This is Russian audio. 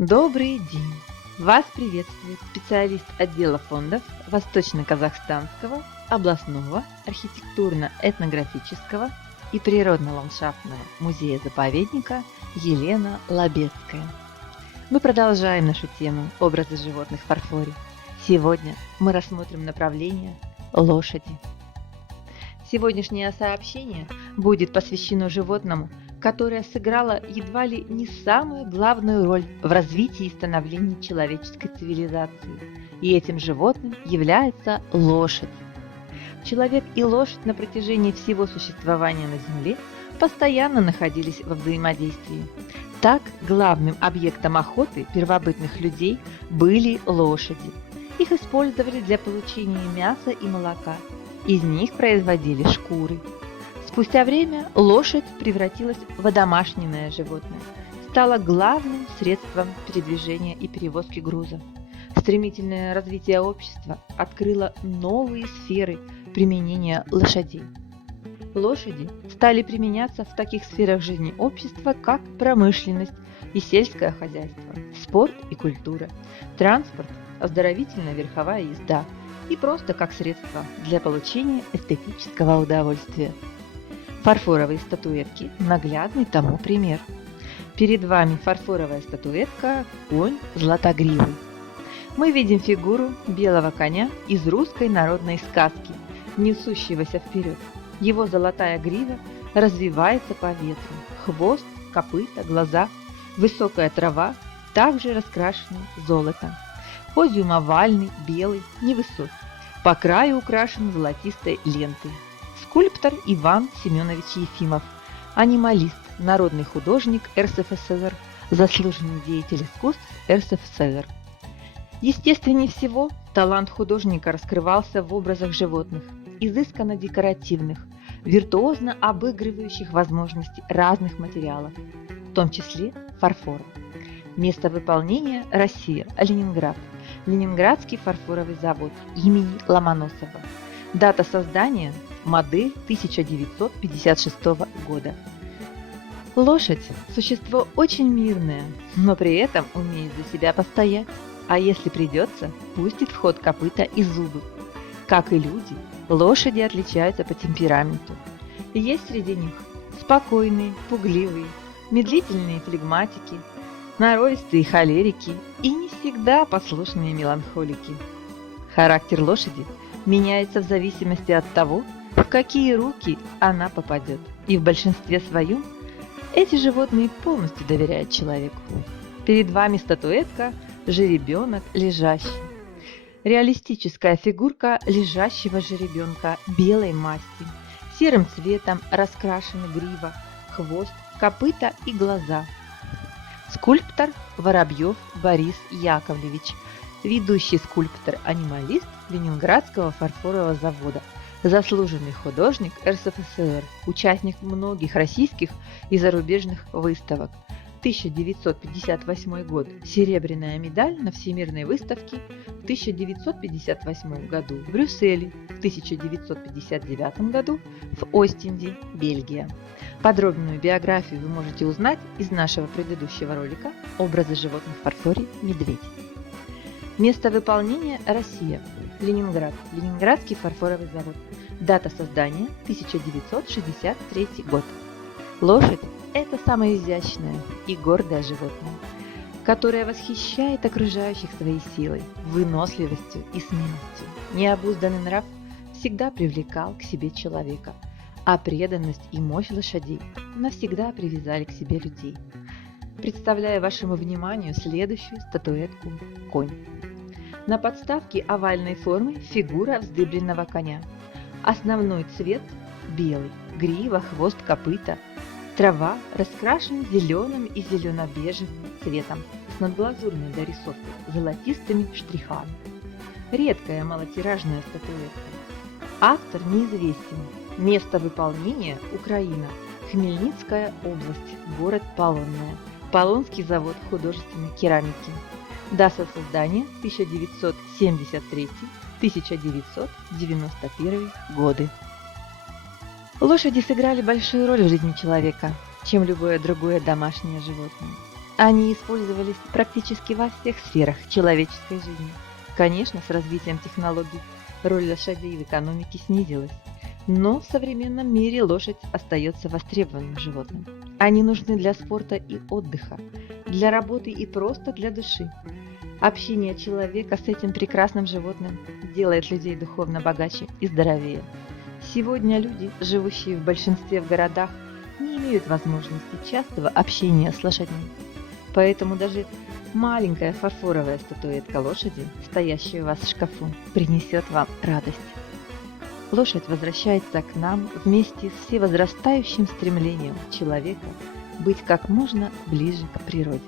Добрый день! Вас приветствует специалист отдела фондов Восточно-Казахстанского областного архитектурно-этнографического и природно-ландшафтного музея-заповедника Елена Лобецкая. Мы продолжаем нашу тему «Образы животных в фарфоре». Сегодня мы рассмотрим направление лошади. Сегодняшнее сообщение будет посвящено животному, которое сыграло едва ли не самую главную роль в развитии и становлении человеческой цивилизации. И этим животным является лошадь. Человек и лошадь на протяжении всего существования на Земле постоянно находились во взаимодействии. Так, главным объектом охоты первобытных людей были лошади. Их использовали для получения мяса и молока. Из них производили шкуры. Спустя время лошадь превратилась в одомашненное животное, стала главным средством передвижения и перевозки груза. Стремительное развитие общества открыло новые сферы применения лошадей. Лошади стали применяться в таких сферах жизни общества, как промышленность и сельское хозяйство, спорт и культура, транспорт, оздоровительная верховая езда и просто как средство для получения эстетического удовольствия. Фарфоровые статуэтки – наглядный тому пример. Перед вами фарфоровая статуэтка «Конь златогривый». Мы видим фигуру белого коня из русской народной сказки, несущегося вперед. Его золотая грива развивается по ветру. Хвост, копыта, глаза, высокая трава также раскрашены золотом. Подиум овальный, белый, невысокий. По краю украшен золотистой лентой. Скульптор Иван Семенович Ефимов, анималист, народный художник РСФСР, заслуженный деятель искусств РСФСР. Естественнее всего, талант художника раскрывался в образах животных, изысканно декоративных, виртуозно обыгрывающих возможности разных материалов, в том числе фарфора. Место выполнения – Россия, Ленинград. Ленинградский фарфоровый завод имени Ломоносова. Дата создания – модель 1956 года. Лошадь – существо очень мирное, но при этом умеет за себя постоять, а если придется, пустит в ход копыта и зубы. Как и люди, лошади отличаются по темпераменту. Есть среди них спокойные, пугливые, медлительные флегматики, норовистые холерики и не всегда послушные меланхолики. Характер лошади меняется в зависимости от того, в какие руки она попадет. И в большинстве своем эти животные полностью доверяют человеку. Перед вами статуэтка жеребенок лежащий. Реалистическая фигурка лежащего жеребенка белой масти. Серым цветом раскрашены грива, хвост, копыта и глаза. Скульптор Воробьев Борис Яковлевич, ведущий скульптор-анималист Ленинградского фарфорового завода, заслуженный художник РСФСР, участник многих российских и зарубежных выставок. 1958 год – серебряная медаль на Всемирной выставке, в 1958 году в Брюсселе, в 1959 году в Остинде, Бельгия. Подробную биографию вы можете узнать из нашего предыдущего ролика «Образы животных в фарфоре. Медведь». Место выполнения – Россия, Ленинград, Ленинградский фарфоровый завод. Дата создания – 1963 год. Лошадь – это самое изящное и гордое животное, которое восхищает окружающих своей силой, выносливостью и смелостью. Необузданный нрав всегда привлекал к себе человека, а преданность и мощь лошадей навсегда привязали к себе людей. Представляю вашему вниманию следующую статуэтку «Конь». На подставке овальной формы фигура вздыбленного коня. Основной цвет – белый, грива, хвост, копыта. Трава раскрашена зеленым и зелено-бежевым цветом с надглазурной дорисовкой, золотистыми штрихами. Редкая малотиражная статуэтка. Автор неизвестен. Место выполнения – Украина, Хмельницкая область, город Полонное. Полонский завод художественной керамики. Дата создания 1973-1991 годы. Лошади сыграли большую роль в жизни человека, чем любое другое домашнее животное. Они использовались практически во всех сферах человеческой жизни. Конечно, с развитием технологий роль лошадей в экономике снизилась, но в современном мире лошадь остается востребованным животным. Они нужны для спорта и отдыха, для работы и просто для души. Общение человека с этим прекрасным животным делает людей духовно богаче и здоровее. Сегодня люди, живущие в большинстве в городах, не имеют возможности частого общения с лошадьми. Поэтому даже маленькая фарфоровая статуэтка лошади, стоящая у вас в шкафу, принесет вам радость. Лошадь возвращается к нам вместе с всевозрастающим стремлением человека быть как можно ближе к природе.